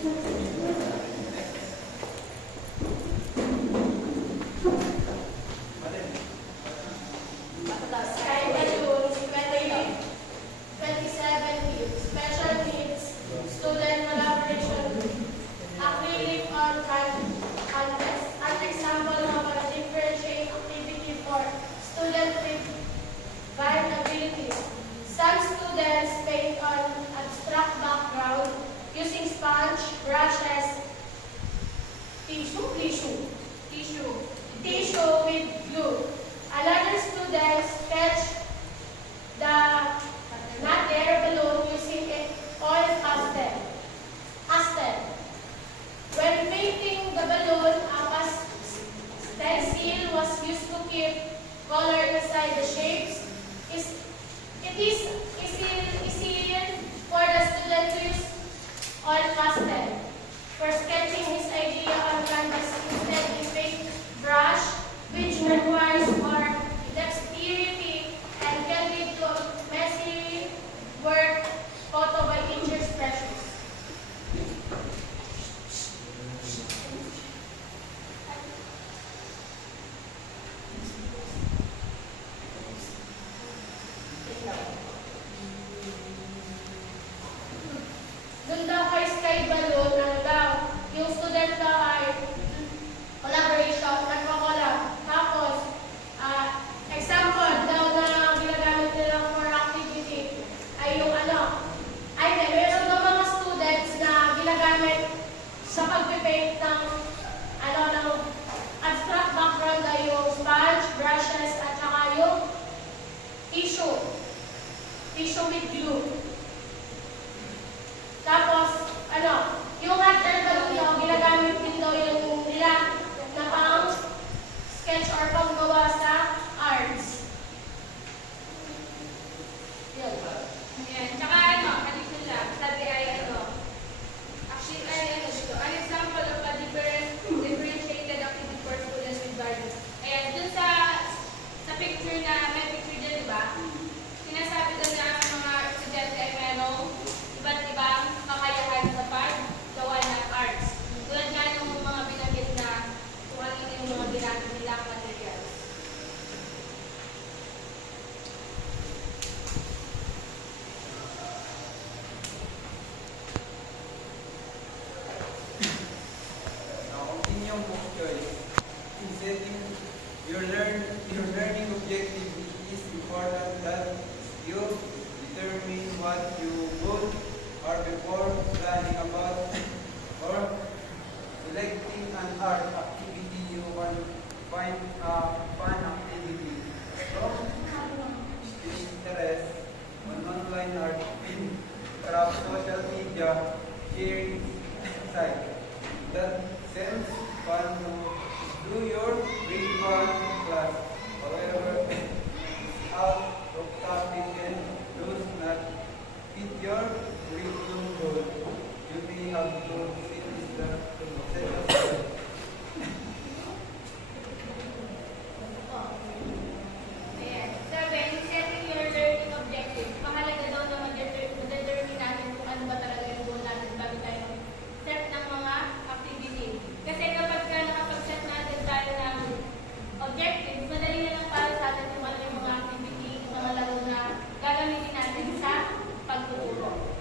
Sky balloons, 27 special needs, student collaboration, acrylic on canvas, an example of a differentiating activity for students with varied abilities. Some students paint on abstract background using sponge, brushes, tissue with glue. Another student sketch the not air balloon using oil pastel. When painting the balloon, a stencil was used to keep color inside the shapes. It is easy for the student to use oil pastel. For sketching his idea on canvas, instead he paint brush, which requires more dexterity and can lead to messy work photo by each expressions. Doon daw kay Sky Balloon, yung student daw ay collaboration, nagpa-collab. Tapos, example daw na ginagamit nila for activity ay yung meron daw mga students na ginagamit sa pagpipaint ng abstract background ay yung sponge, brushes, at saka yung tissue with glue. Tapos, yung hot air balloon daw, ginagamit din daw yung nila na pang sketch or panggawa sa arts. Yun. Ayan. Tsaka addition lang, sabi ay actually dito, an example of a differentiated activity for students with various. Ayan, dun sa picture na, may picture dyan, di ba? Sinasabi doon na ang mga estudyante ay merong iba't ibang kakayahan sa paggawa ng arts. Tulad nga ng mga binanggit na kung ano yung mga ginamit nilang materials. Now, continue book choice. In setting your learning objective, it is important that you determine what you would or before planning about or selecting an art activity you want find a fun activity. So, interest on online art, craft, social media, sharing site. That seems fun to do your grade 1 class. However, out of topic and does not fit your curriculum goal. You may have to sit the set. Ayan. Sabi, in setting your learning objective, mahalaga daw na ma-determine natin kung ano ba talaga yung goal natin bago tayo set ng mga activity. Kasi kapag nakapag-set natin tayo ng objective, madali na lang para sa atin kung ano yung mga activity, mga laro na gagamitin natin sa pagtuturo.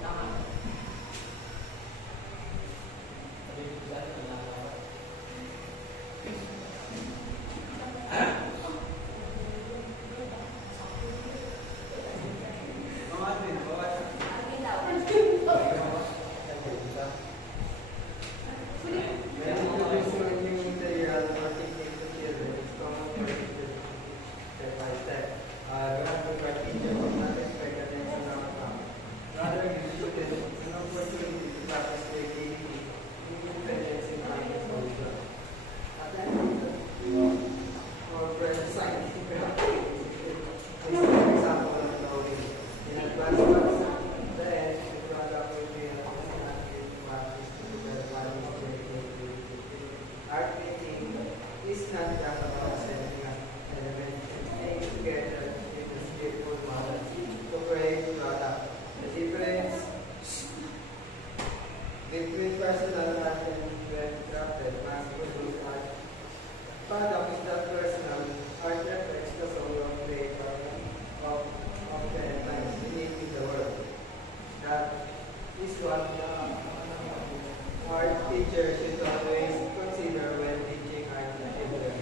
what art teachers should always consider when teaching art to children.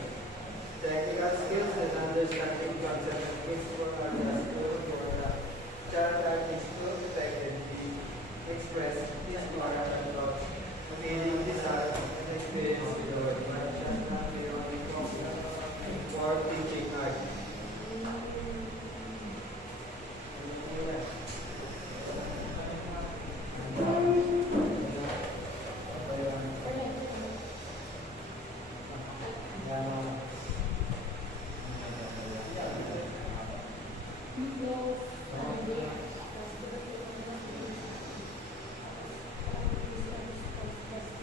Technical skills and understanding concepts of for others for the child artist to effectively express his moral and thoughts, feeling desire and experience with the world. For teaching art.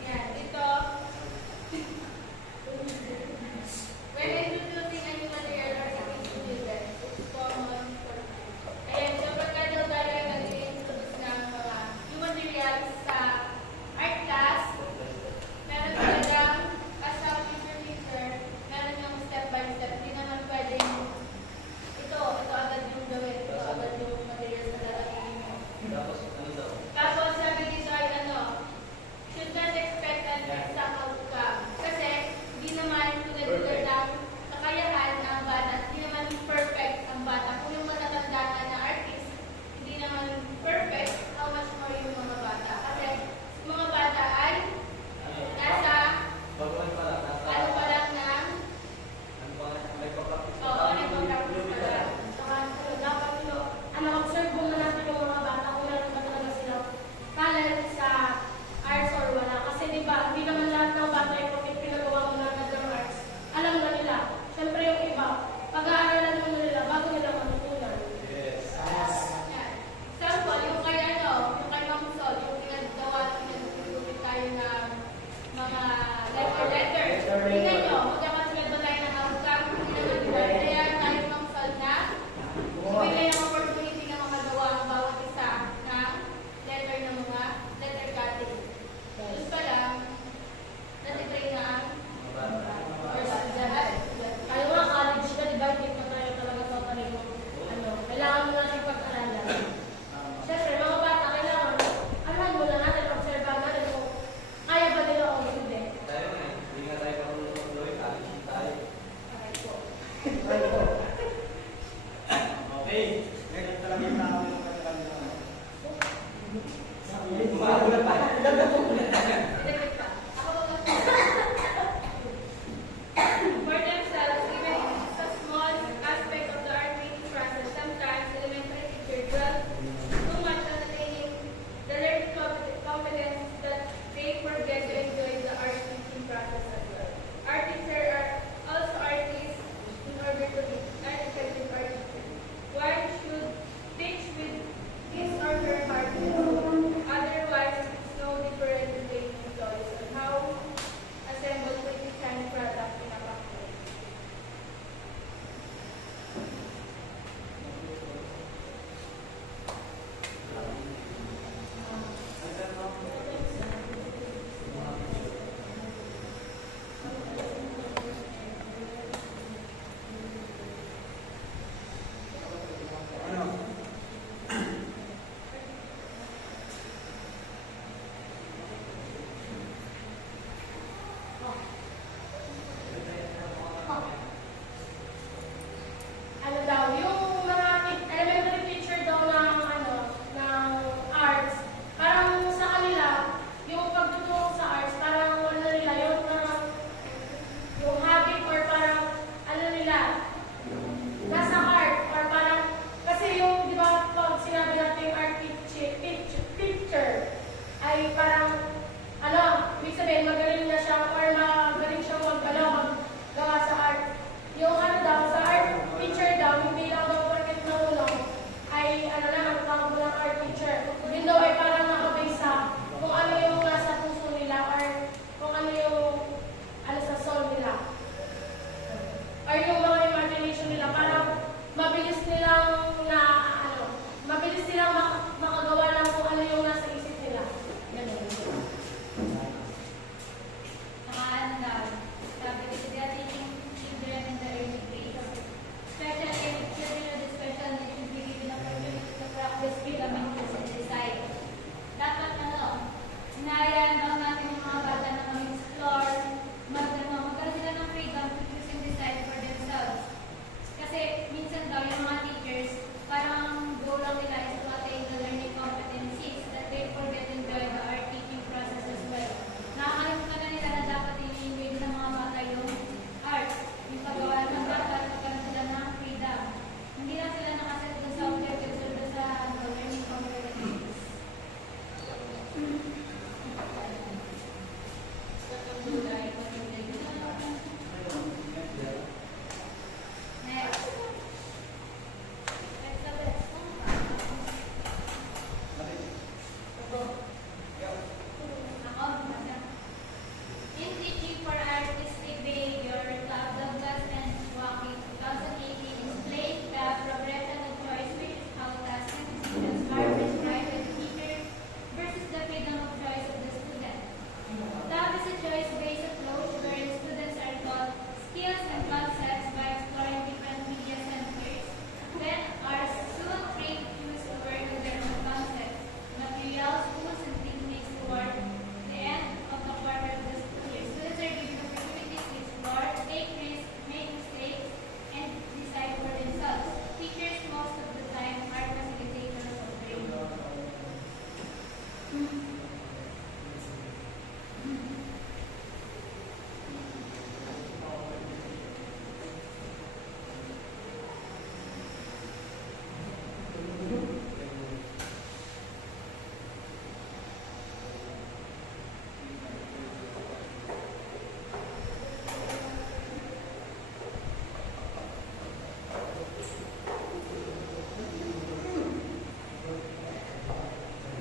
Yan, dito. When introducing a new material or seeking to use it, it's common for ayan, so pagka daw tayo ay nag-introduce ng mga new materials sa art class, meron talagang as a teacher, meron yung step by step. Hindi naman pwedeng ito agad yung gawin, ito agad yung materials na lalagay mo. Tapos sabi dito ay should not expect an exact outcome. Kasi hindi naman tulad ng kakayahan ng bata, hindi naman perfect ang bata. Kung yung matatanda na artist, hindi naman perfect, how much more yung mga bata. Kasi yung mga bata ay nasa ano pa lang ng oo, nagpa-practice pa lang. Saka dapat observe muna natin yung mga bata kung meron ba talaga silang talent sa arts or wala. Kasi di ba, hindi naman lahat ng bata ay kapit pinagawa mo na ng arts. Alam na nila. Siyempre yung iba, pag-aaralan mo nila bago nila matutunan. Yan. Example, yung kay Ma'am Sol, yung ginagawa tayo ng mga letter. Tingnan nyo, magkakatulad ba tayo ng outcome? Hindi naman diba? Kaya tayo Ma'am Sol na bigay ng opportunity na makagawa ang bawat isa ng letter ng mga letter cutting. Doon pa lang, natitry na ang first dyan. Kaya mga college na, di ba, hindi pa tayo talaga sa talino. Kailangan mo natin pag-aralan. Siyempre, mga bata, kailangan, alam mo na natin, obserbahan natin kung kaya ba nila o hindi. Okay. Ngayon talaga yung tao ng For themselves, even if it's a small aspect of the art making process, sometimes elementary teachers dwell too much on attaining the learning competence that they forget to enjoy the art making process as well. Art teachers are also artists in order to be an effective art teacher. One should teach with his or her heart. Otherwise, it's no different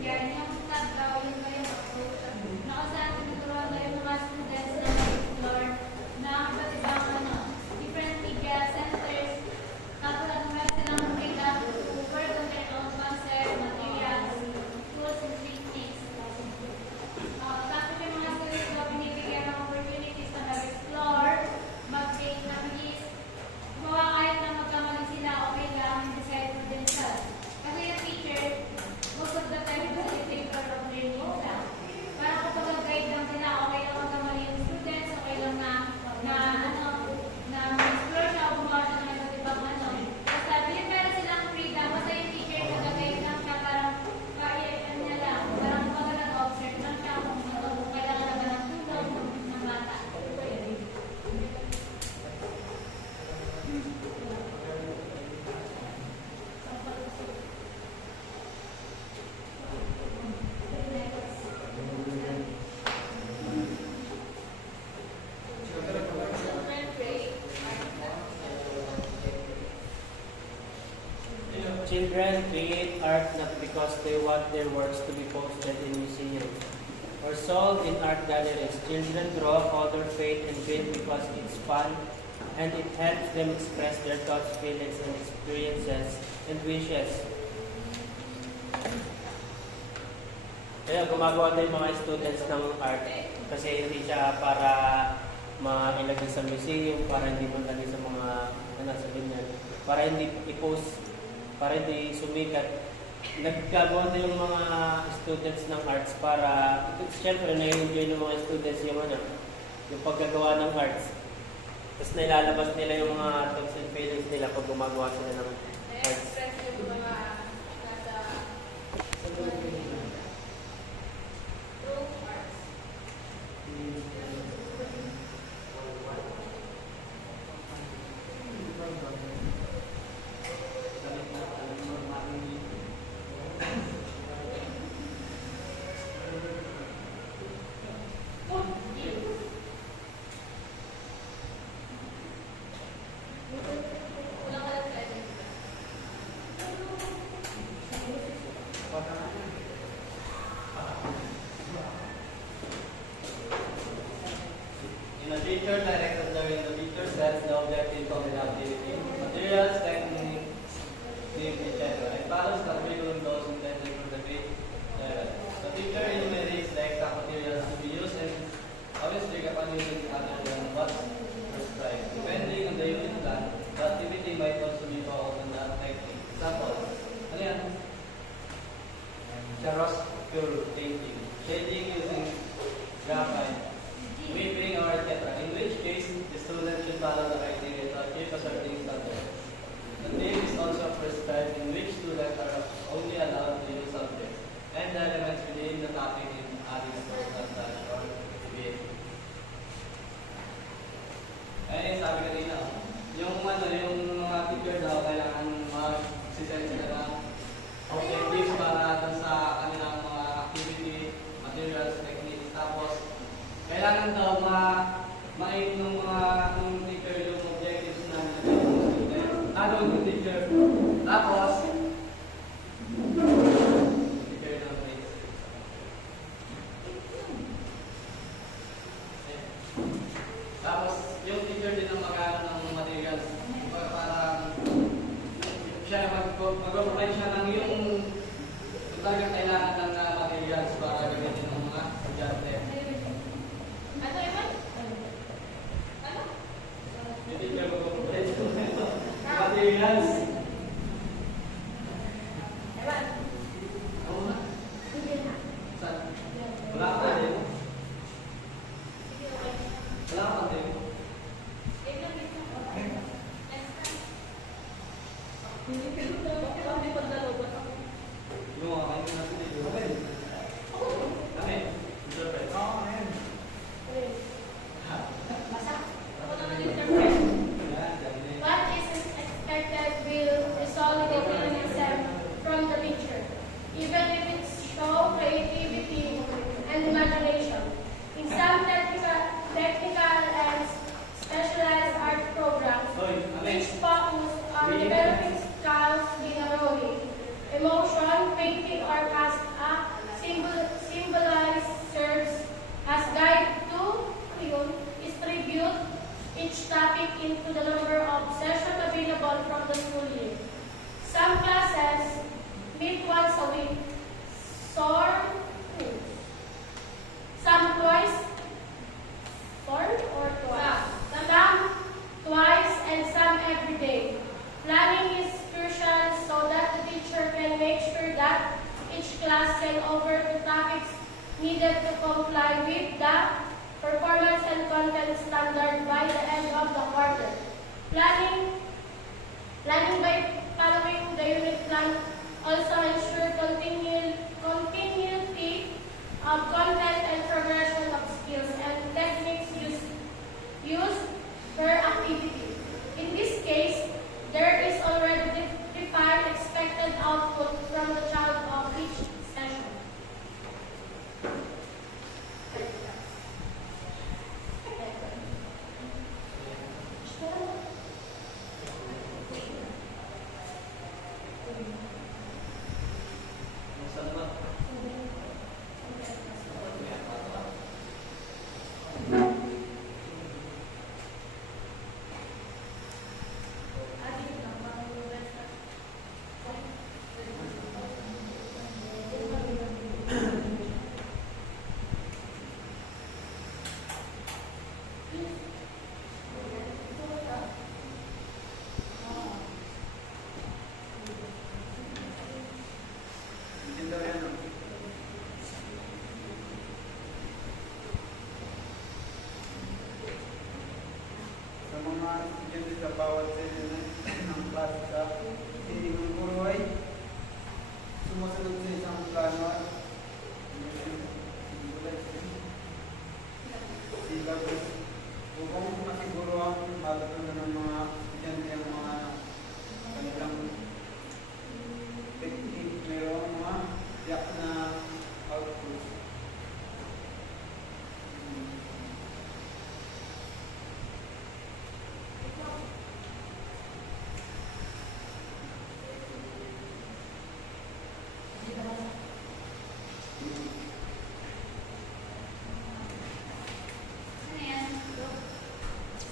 Yan yung nag-gawin ko yung approach. Nakasabi tinuturuan ko yung mga students na mag-explore na iba't ibang different media centers. Katulad ng meron silang freedom to work on their own concept, materials, tools, and techniques. Tapos yung mga students ko binibigyan ng opportunities na mag-explore, mag-take ng risk, gumawa kahit na magkamali sila, okay lang, and decide for themselves. Kasi yung teacher, most of the time, it's a paper of learning lang. Para kapag mag-guide lang sila, okay lang magkamali yung students, okay lang na explore siya o gumawa siya ng iba't ibang Basta, yung meron silang freedom, basta yung teacher nag-guide lang siya, parang kaya niya lang. Parang kumbaga nag-observe lang siya kung kailangan na ba ng tulong ng bata. Children create art not because they want their works to be posted in museums or sold in art galleries. Children draw, color, paint, and paint because it's fun and it helps them express their thoughts, feelings, and experiences and wishes. Kaya gumagawa din mga students ng art kasi hindi siya para mailagay sa museum, para hindi malagay sa mga sabihin niya, para hindi i-post, para hindi sumikat. Nagkagawa din yung mga students ng arts para, siyempre, na-enjoy ng mga students yung paggagawa ng arts. Tapos nailalabas nila yung mga thoughts and feelings nila pag gumagawa sila ng arts. Express yung mga nasa true arts. Kulang ka lang present. In a teacher directed learning, the teacher sets the objective of the activity, materials, techniques, etc. and follows the curriculum goals intended for the grade level. The teacher enumerates the exact materials to be used and obviously upon using other than what's prescribed. Depending on the unit plan, the activity might also be focused on that technique. Example, ano yan? Chiaroscuro painting, shading using graphite, weaving or etc. In which case, the student should follow the criteria to achieve a certain standard. The theme is also prescribed in which students are only allowed to use subjects and the elements within the topic in adding to the short activity. Eh, sabi kanina, yung mga teacher daw kailangan mag-sisend sila ng objectives para dun sa kanilang mga activity, materials, techniques. Tapos, kailangan daw ma-aim ng teacher yung objectives na nilagay ng student. Yung teacher. Tapos, teacher ng grades. Tapos, yung teacher din ang mag-ano ng materials. Para siya mag-provide siya ng yung talagang kailangan ng materials para gamitin ng mga estudyante. Ano yun? needed to comply with the performance and content standard by the end of the quarter. Planning by following the unit plan also ensure continuity of content and progression of skills and techniques used per activity. In this case, there is already defined expected output from the child of each session. Saan ba? Yun daw yan, no? Sa mga estudyante sa bawat session ng klase sa hindi ng guro ay sumusunod sa isang plano at syllabus upang masiguro ang matutunan ng mga estudyante ang mga kanilang technique, mayroong mga tiyak na output.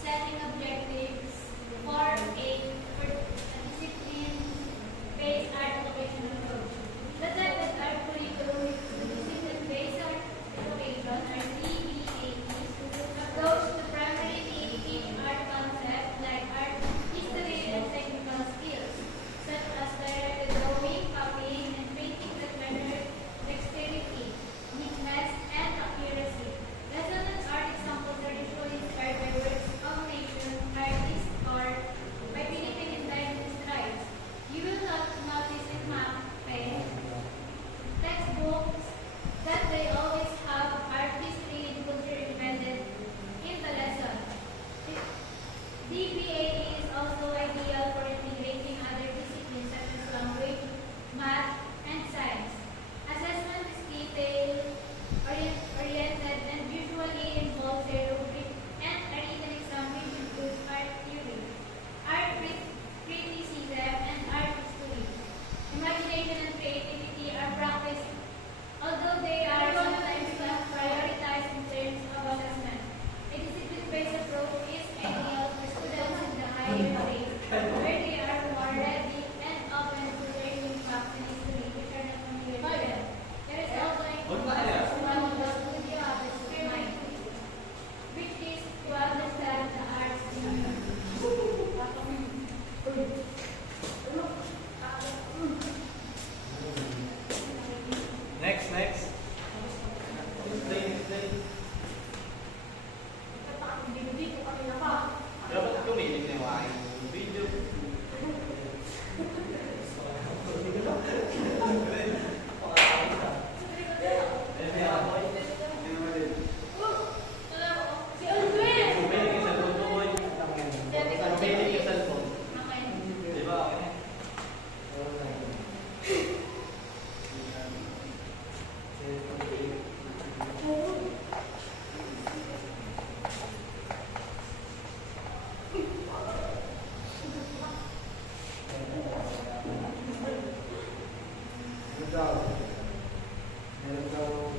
Setting objectives for a discipline-based art education approach. The target art curriculum is the discipline-based art education, or DBAE, approach to primarily teach art concepts like art history and technical skills, such as directed drawing, copying, and painting that measure dexterity, neatness, and accuracy. Lesson and art examples are usually inspired by works of nature, artists, or by Philippine indigenous tribes. You will not notice in math, pen, textbooks that they always have art history and culture embedded in the lesson. DBAE is also ideal for integrating other disciplines such as language, math, and science. Assessment is detail-oriented and usually involves a rubric and a written exam which includes art theory, art criticism, and art history. Imagination and creativity are practiced, although they are sometimes not prioritized in terms of assessment. A discipline-based approach is ideal for students in the higher grades, where they are more ready and open to learning facts and history which are not familiar to them. There is also a one of the studio habits of mind, which is to understand the arts in Next. Explain. Dapat kumilig na yung aking video. Yun naman din. Si Aldwin! Kumilig yung cellphone mo, boy. Kumilig yung cellphone. Okay. Di ba? Okay. Ano daw? Meron daw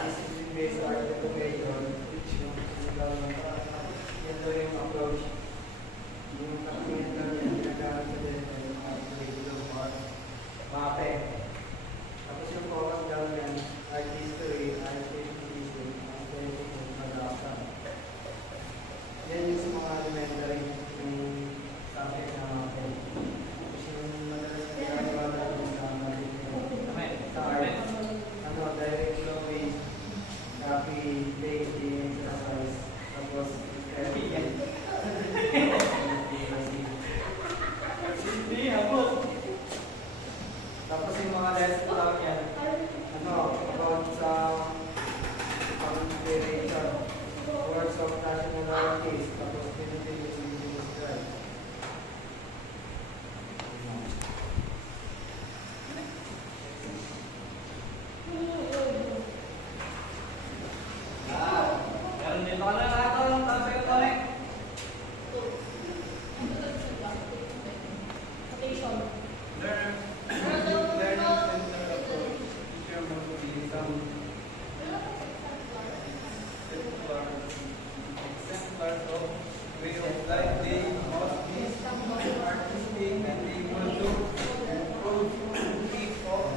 discipline-based art education, which yung yan daw yung approach. Yung katingin daw yan, ginagamit sa din yung mga curriculum or MAPE. Tapos yung focus daw yan, art history, art criticism, art criticism, mag-aasam. Yan yung sa mga elementary, yung subject na MAPE. Tapos yung madalas na ginagawa natin sa mga yung mga lesson namin yan. Ano, about sa confederation, words of nationalities, tapos Philippine Indigenous tribes. Meron din ako na nakakawang topic ito eh. Learn, learn center approach. Teacher must be some exemplars of way of life. They must be artistic and able to improve, keep up,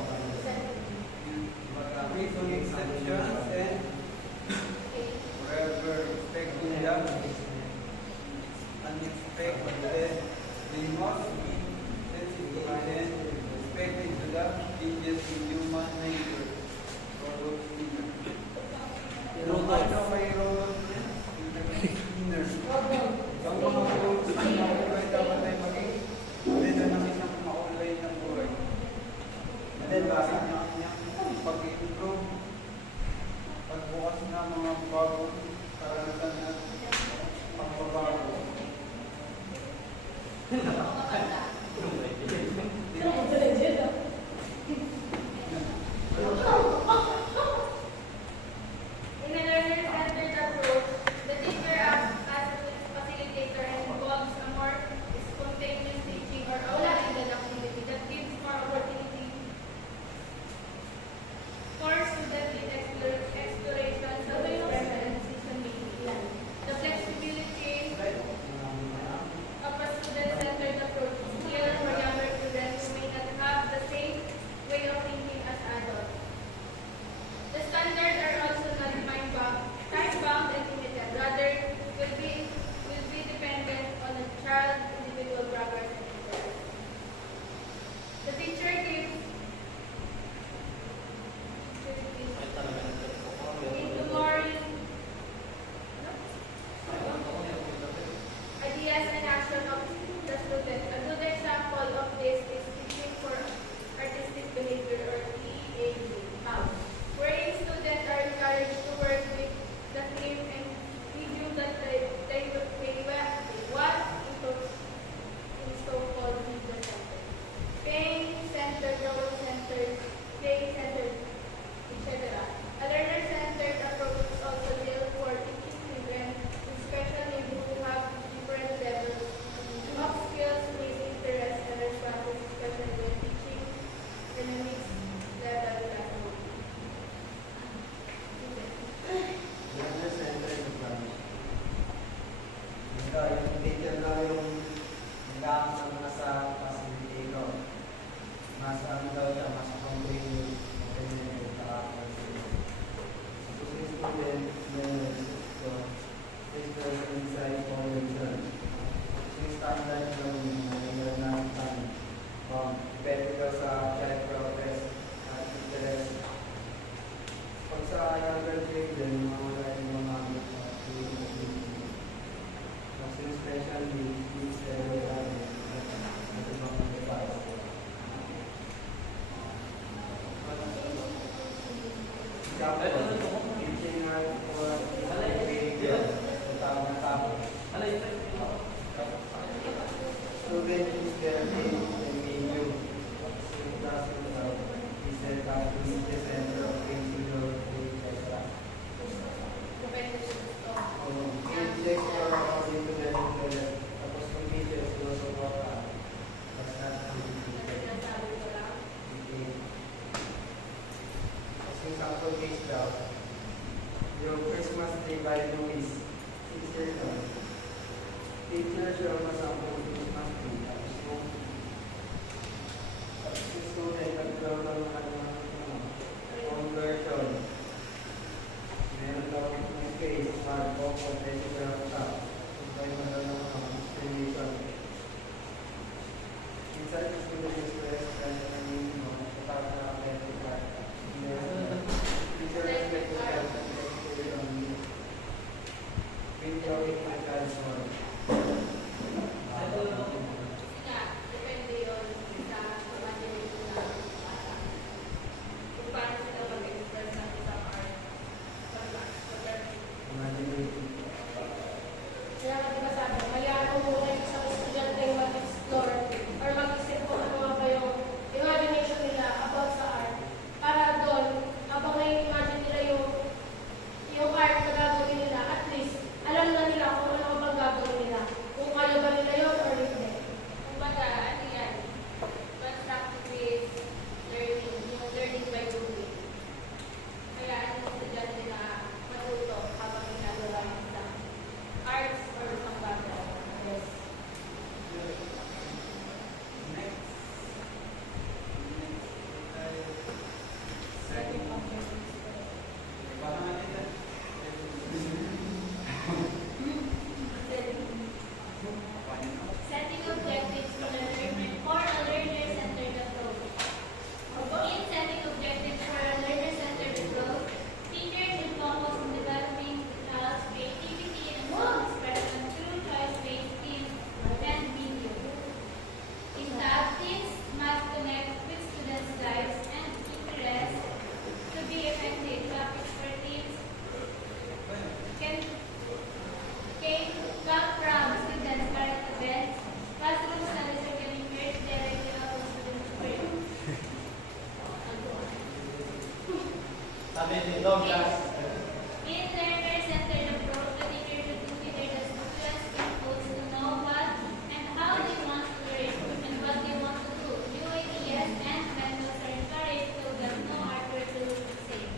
with exceptions and forever respecting them. Unexpected, they must be sensitive and respected to the changes in human nature. Robot Skinner. Yung ano kay Robot Skinner? Ang mga goals na buhay dapat ay maging pwede ng isang makulay ng buhay. And then, basa niya ang kanyang pag-improve, pagbukas ng mga bagong karanasan at pagbabago. In a learner-centered approach, the teacher acts as a facilitator and involves a more spontaneous teaching or outline activity that gives more opportunity for students in exploration, self-expression, and decision-making. The flexibility of a student-centered approach is clear for younger students who may not have the same way of thinking as adults. The standards are also not time-bound and limited. Rather, will be dependent on the child's individual progress and interest. The teacher gives into more ideas and action of the student. A good example of this is teaching for artistic behavior or EAB, wherein students are encouraged to work with the theme and medium that they want in so-called media center. Pain-centered, role-centered, play-centered, etc. A learner-centered approach is also deal for teaching children, especially who have different levels of skills, needs, interests, and responses, especially when teaching in a mixed level classroom. Learner-centered approach. Yung teacher na yung nag-aamang nasa facilitator. Mas ano daw siya, mas comprehensive, so since student learners, so this person inside for learn. Since standard learning, nag-learn na time. Depende ka sa child progress at interest. Pag sa younger children, mawala yung mga kasi special needs, at ibang device. Example, teaching art for behavior, sa tamang tao. Student is their aim and medium. In classroom, he said that to meet the center of principle of the class. Subjects are according to their interest. Tapos yung teachers will support that. That's not as yung sample case daw, yung Christmas Day by Louis, 6 years old. Teacher siya masample Christmas Day. Tapos yung student nagkaroon ng conversion. Meron daw yung case, Marco, contextual top. Kung tayo magandang explanation. Inside the student express, kanya na yung kapag na-identify. Teacher respect to self-explanation. With drawing my child's amazing long class. In learner-centered approach, the teacher should consider the students' inputs to know what and how they want to learn and what they want to do. New ideas and methods are encouraged so that no art curriculum is the same.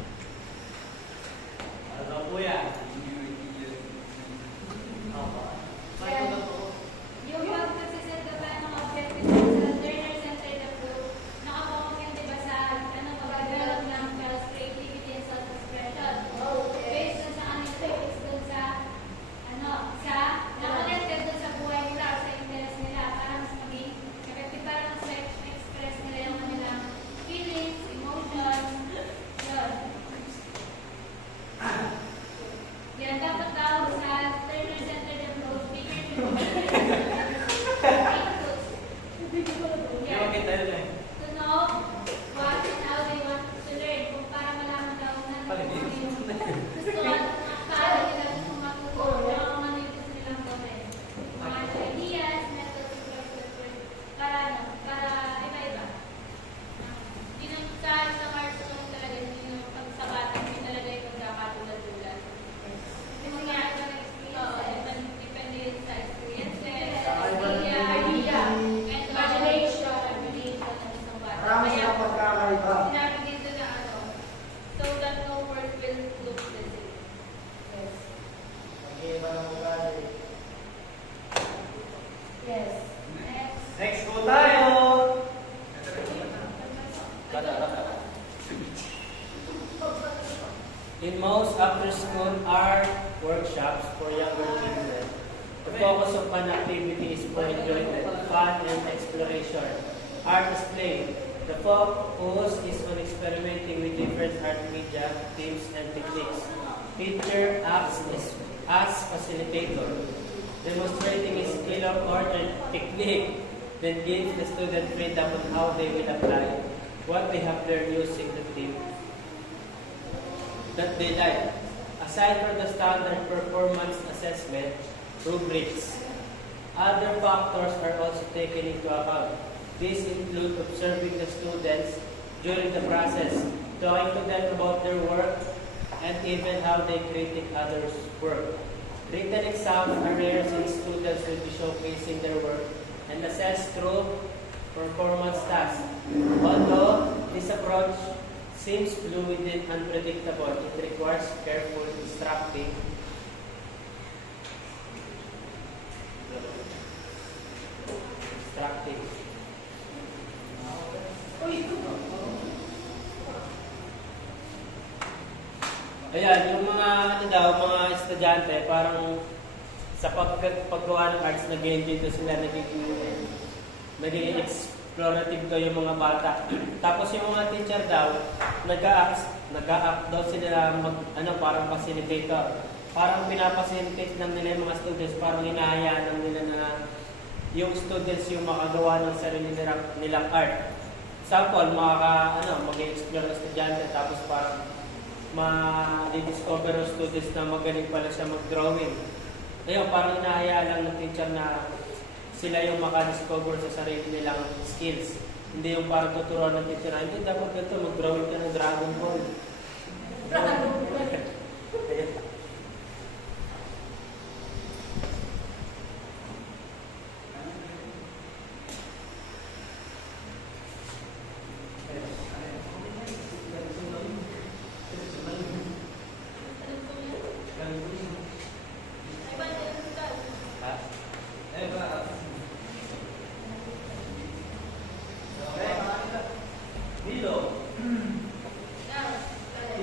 Ano po yan? Yung pag-set ng objectives sa learner-centered approach, nakafocus yan, di ba, sa pag-develop ng child's creativity and self-expression. Based dun sa based dun sa na-connected dun sa buhay nila o sa interest nila para mas maging effective, para mas express nila yung kanilang feelings, emotions, yun. Yan, dapat daw sa learner-centered approach, bigger inputs. Yung kita yun eh. To know what and how they want to learn. Kung para malaman daw na gusto at makakaaral nila kung matutunan o kung ano yung gusto nilang gawin. Mga ideas, methods, para iba-iba. Yun ang sa Marksong talaga, yun yung pag sa bata, yun talaga yung pagkakatulad-tulad. Kasi nga, depende yun sa experiences, idea, and imagination ng isang bata. Marami Kaya, silang pagkakaiba. sinabi dito na so that no word will look the same. Mag-iiba ng ugali. Yes. Next. Next po tayo! In most after-school art workshops for younger children, the focus of an activity is for enjoyment, fun, and exploration. Art is play. The focus is on experimenting with different art media, themes, and techniques. Teacher acts as facilitator, demonstrating a skill or technique, then gives the student freedom on how they will apply what they have learned using the theme that they like. Aside from the standard performance assessment rubrics, other factors are also taken into account. These include observing the students during the process, talking to them about their work, and even how they critique others' work. Written exams are rare since students will be showcasing their work and assessed through performance tasks. Although this approach seems fluid and unpredictable, it requires careful instructing Ayan, yung mga mga estudyante, parang sa paggawa ng arts, nag-enjoy to sila, naging explorative to yung mga bata. Tapos yung mga teacher daw, nag-a-act daw sila parang facilitator. Parang pinapacilitate lang nila yung mga students, parang hinahayaan lang nila na yung students yung makagawa ng sarili nilang art. Sample, mag-explore ng estudyante, tapos parang ma-discover ng students na magaling pala siya mag-drawing. Ayun, parang hinahayaan lang ng teacher na sila yung maka-discover sa sarili nilang skills. Hindi yung parang tuturuan ng teacher na, hindi dapat ganito, mag-drawing ka ng Dragon Ball. Dragon Ball.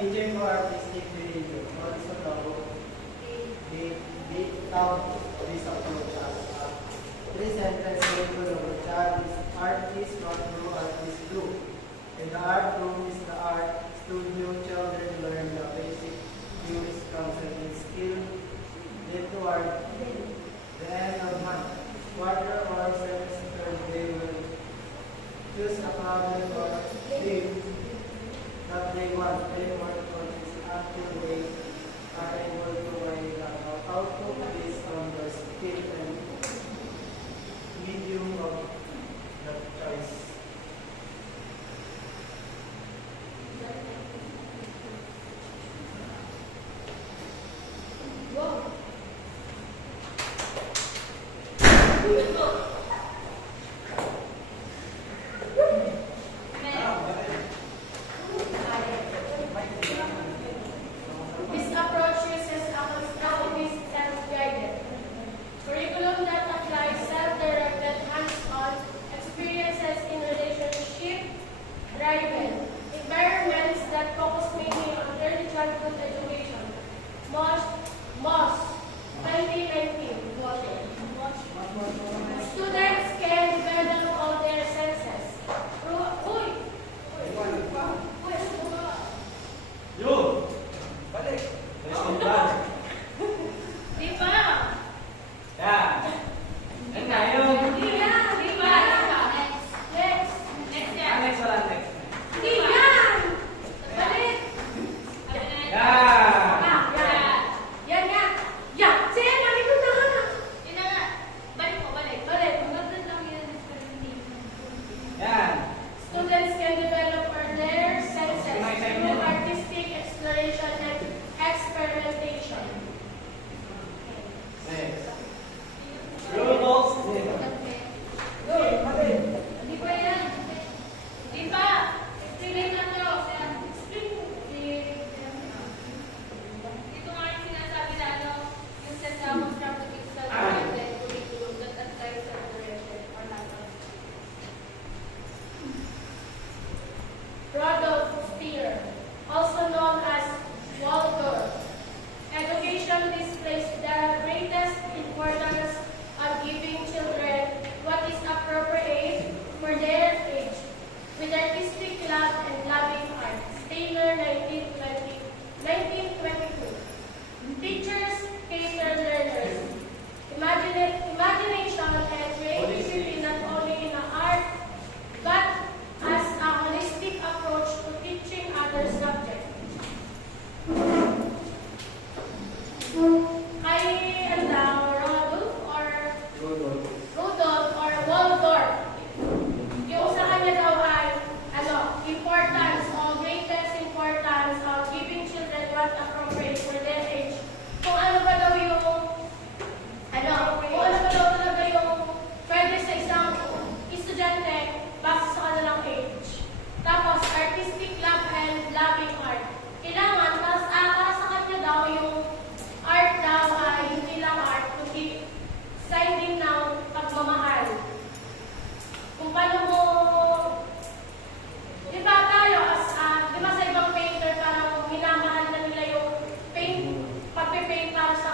Teaching for artistic religion also know this approach as a three-sentence curriculum. The child is artist, what do artists do? In the art room is the art studio. Children learn the basic use, concept, and skill. Then toward the end of month, quarter or semester, they will choose a problem or theme that they want. They work on this until they are able to find out how to based on the skill and medium of the choice. This approach uses a constructivist self-guided curriculum that applies self-directed, hands-on experiences in relationship-driven environments that focus mainly on early childhood education. MOS 2019. Students can develop all their senses. Uy! Yun! Balik! Di ba? Yan! Yan na yun! Di yan! Di ba? Next. Next Ah, yan. next wala, next. Di yan! Balik! Yan! Ah, yan. Yan, yan. Yan! Sige, malikot na ka. Yun na nga. Balik mo, balik. Balik. Magandang lang yun. Yan! Students can develop their senses through artistic exploration and experimentation. Next. Rules. Di ba yan? Di ba? Explain na to. Ito nga yung sinasabi na yung sa constructive self-directed curriculum that applies self-directed or not. Rudolf Steer, also known as Waldorf. Education displays the greatest importance of giving children what is appropriate for their age, with artistic love and loving art. Taylor, 1922. Teachers cater learners. Imagination and creativity not only in the art, but as a holistic approach to teaching other subjects. Kay Rudolf or Waldorf, yung sa kanya daw ay importance o greatest importance of giving children what appropriate for their age. Kung ano ba daw yung talaga yung pwede sa isang estudyante base sa kanilang age. Tapos, artistic love and loving art. Kailangan, para sa kanya daw, yung art daw ay hindi lang art, kundi sign din ng pagmamahal. Kung paano mo, di ba tayo, di ba sa ibang painter, parang minamahal na nila yung paint, pagpipaint para sa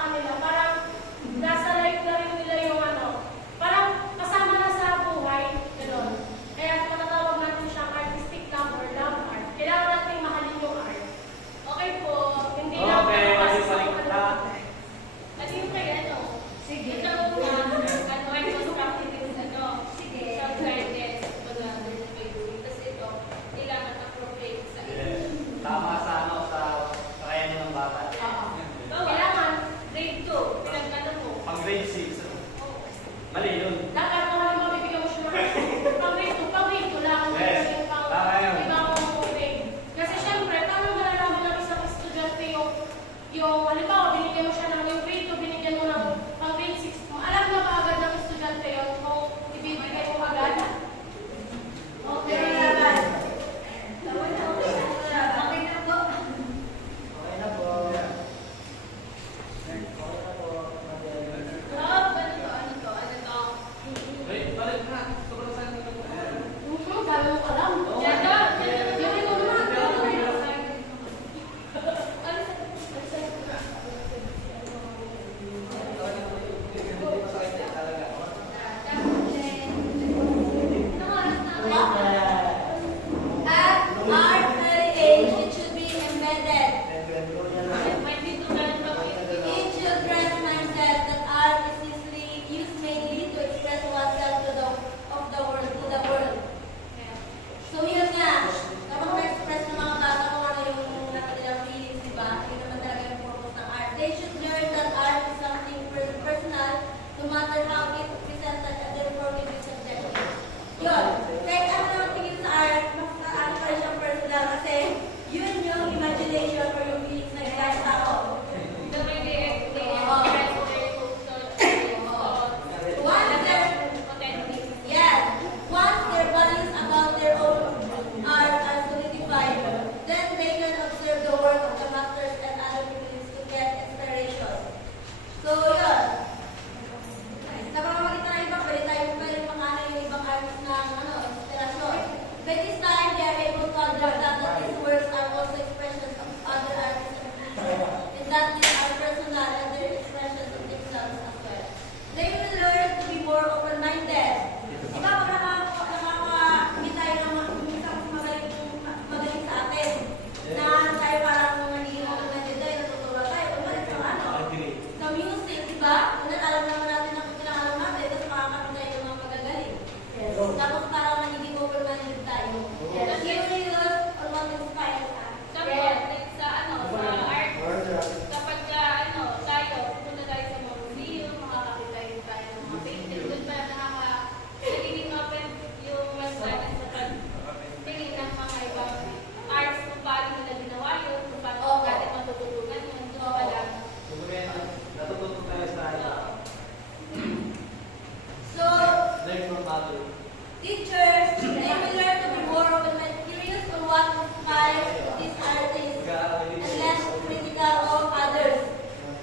criticize this artist unless critical of others.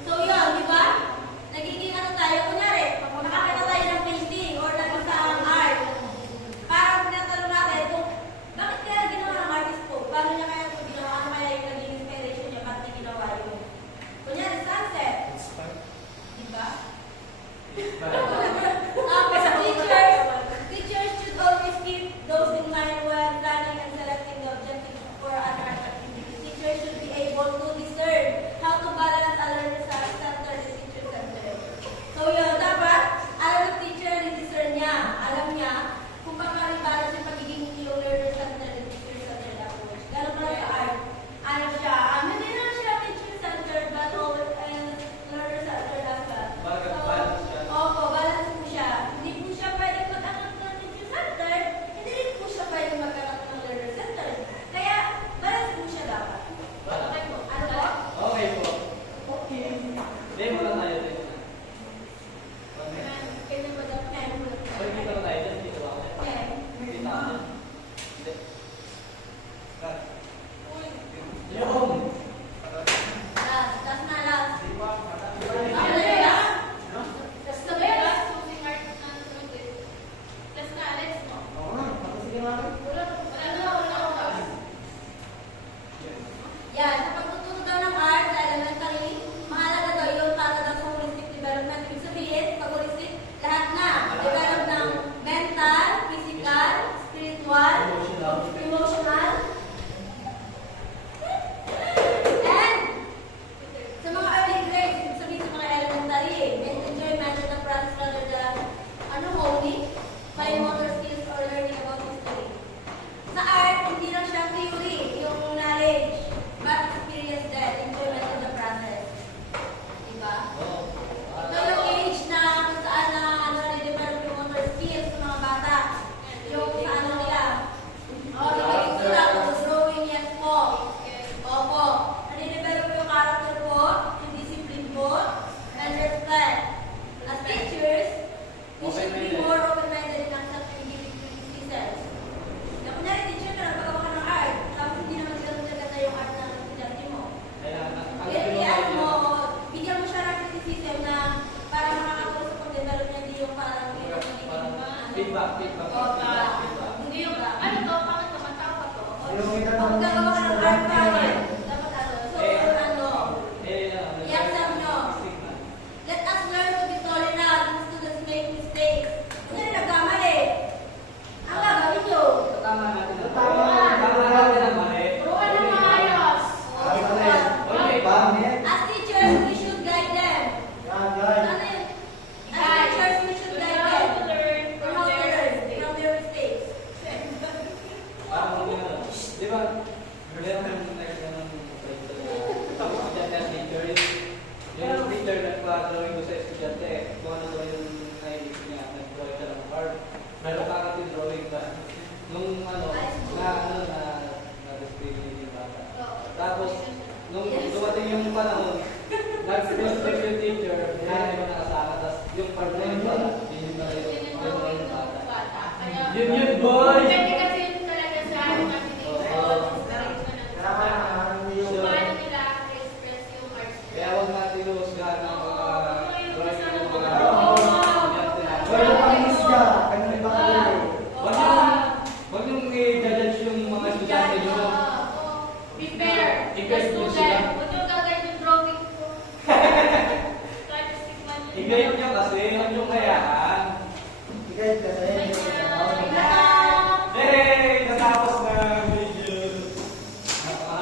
So yun, di ba? Nagiging ano tayo, kunyari, nakakita tayo ng painting or ng isang art. Parang tinatanong natin kung bakit kaya ginawa ng artist po? Paano niya kaya ito ginawa? Ano kaya yung naging inspiration niya? Bakit niya ginawa yun? Kunyari, sunset. Di ba? Teachers should always keep those in mind when planning and selecting the objectives for an art activity. Teachers should be able to discern how to balance a learner-centered and teacher-centered. So yun, dapat alam ng teacher yung discern niya. Alam niya kung paano i-balance yung pagiging yung learner-centered and teacher-centered approach. Ganun pala sa art. Ano siya? Hindi naman siya teacher-centered but always learner-centered as well. Balance siya. Opo, balance po siya. Hindi po siya pwedeng mag-anak ng teacher-centered, hindi rin po siya pwedeng mag-anak ng learner-centered. Kaya, balance po siya dapat. Okay po. Ano po? Okay po. Okay. Demo lang tayo din. Kaya mo daw, kaya mo daw. Pag dito ba tayo dyan? Dito ba ako? Okay. Dito ako. Hindi. Yung! Last na last. Di ba? Ano na lang? Last na ba yun? Last closing art na natin. Last na, Alex mo. Oo nga, sige natin. Wala na. Yan, sa pagtuturo daw ng art sa elementary, mahalaga daw yun para daw sa holistic development. Ibig sabihin, pag holistic, lahat na. Develop ng mental, physical, spiritual, emotional, and sa mga early grades, ibig sabihin sa mga elementary, enjoyment of the process rather than honing, fine motor skills or learning about history. Sa art, hindi lang siya theory, yung knowledge, but experience din, enjoyment of the process. Diba? Ito yung age na kung saan na nare-develop yung motor skills ng mga bata. Yung sa ano nila. Yung pagkikita ko, drawing, yes po. Opo. Nare-develop yung character po, yung discipline po, and respect. As teachers, we should be more open-minded in accepting giving criticisms. Na kunyari, teacher ka, nagpagawa ka ng art, tapos hindi naman ganun kaganda yung art ng estudyante mo. Kaya mo, bigyan mo siya ng criticism na para makakatulong sa pag-develop niya, hindi yung parang Feedback. Hindi yung, ano to, pangit to, matao pa to. Yung kita Kung gagawa ka ng art project, dapat ano, so ano, i-accept nyo. Let us learn to be tolerant when students make mistakes. Kunyari, nagkamali. Ang gagawin nyo. Tama natin ang mali. Turuan ng maayos. As teachers, we should guide them. Yan, guys. Ano yun? As teachers, we should guide them. To learn On from how to their learn mistakes. from their mistakes. Parang di ba? Meron yung next na ng teacher. Yung teacher nagpa-drawing ko sa estudyante, kung ano daw yung naisip niya, nag-drawing ka ng card. Meron ka kasi drawing ka. Nung na-display yung bata. Tapos, nung dumating yung panahon, nag-prospect yung teacher, hindi mo nakasama, tapos yung part na yun pala, hindi na yung bata. Yun, boy! Pwede kasi yun talaga sa Kailangan yung paano nila express yung arts nila. Kaya huwag natin ilusgahan ng mga drawing ng mga estudyante Wala natin. kang isga. Kanina ba kayo? Huwag niyong i-judge yung mga estudyante nyo. Be fair. I-guide The nyo student. sila. Huwag nyo gagawin yung drawing ko. Artistic man yun. I-guide nyo kasi, huwag nyo kayaan. Guys, kasi